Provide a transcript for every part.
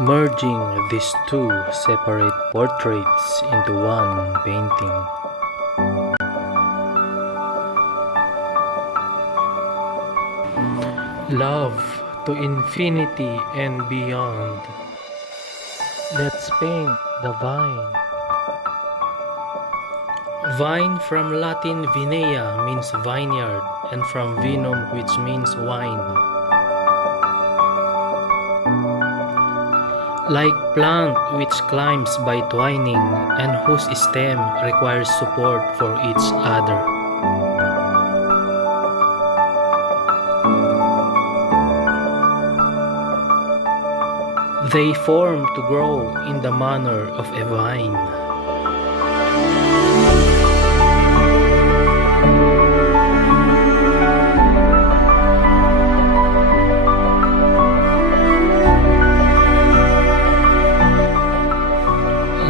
merging these two separate portraits into one painting. Love to infinity and beyond. Let's paint the vine. Vine from Latin vinea means vineyard, and from vinum, which means wine. Like plant which climbs by twining and whose stem requires support for each other. They form to grow in the manner of a vine.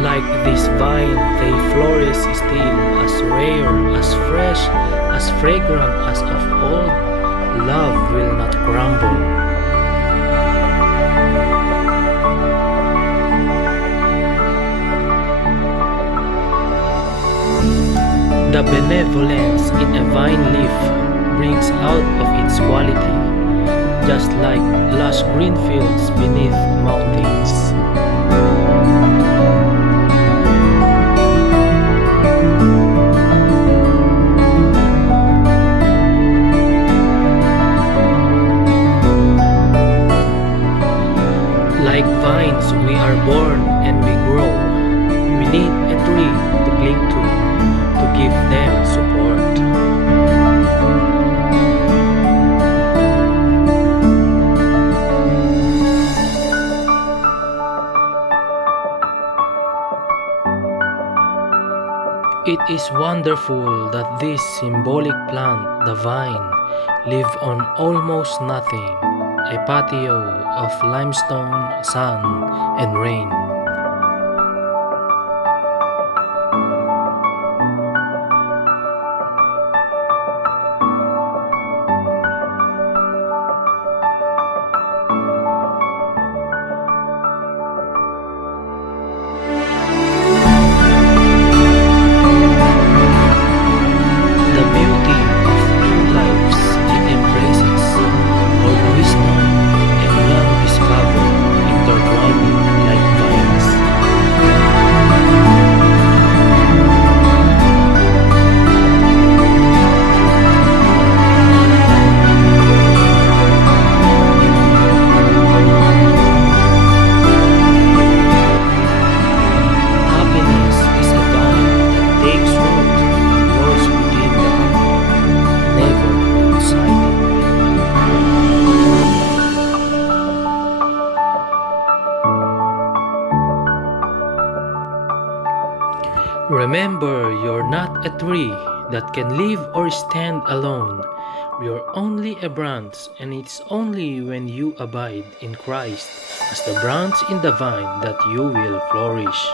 Like this vine, they flourish still, as rare, as fresh, as fragrant as of old. Love will not crumble. The benevolence in a vine leaf brings out of its quality, just like lush green fields beneath mountains. Like vines, we are born and we grow. We need a tree to cling to give them support. It is wonderful that this symbolic plant, the vine, live on almost nothing, a patio of limestone, sun, and rain. Remember, you're not a tree that can live or stand alone. You're only a branch, and it's only when you abide in Christ as the branch in the vine that you will flourish.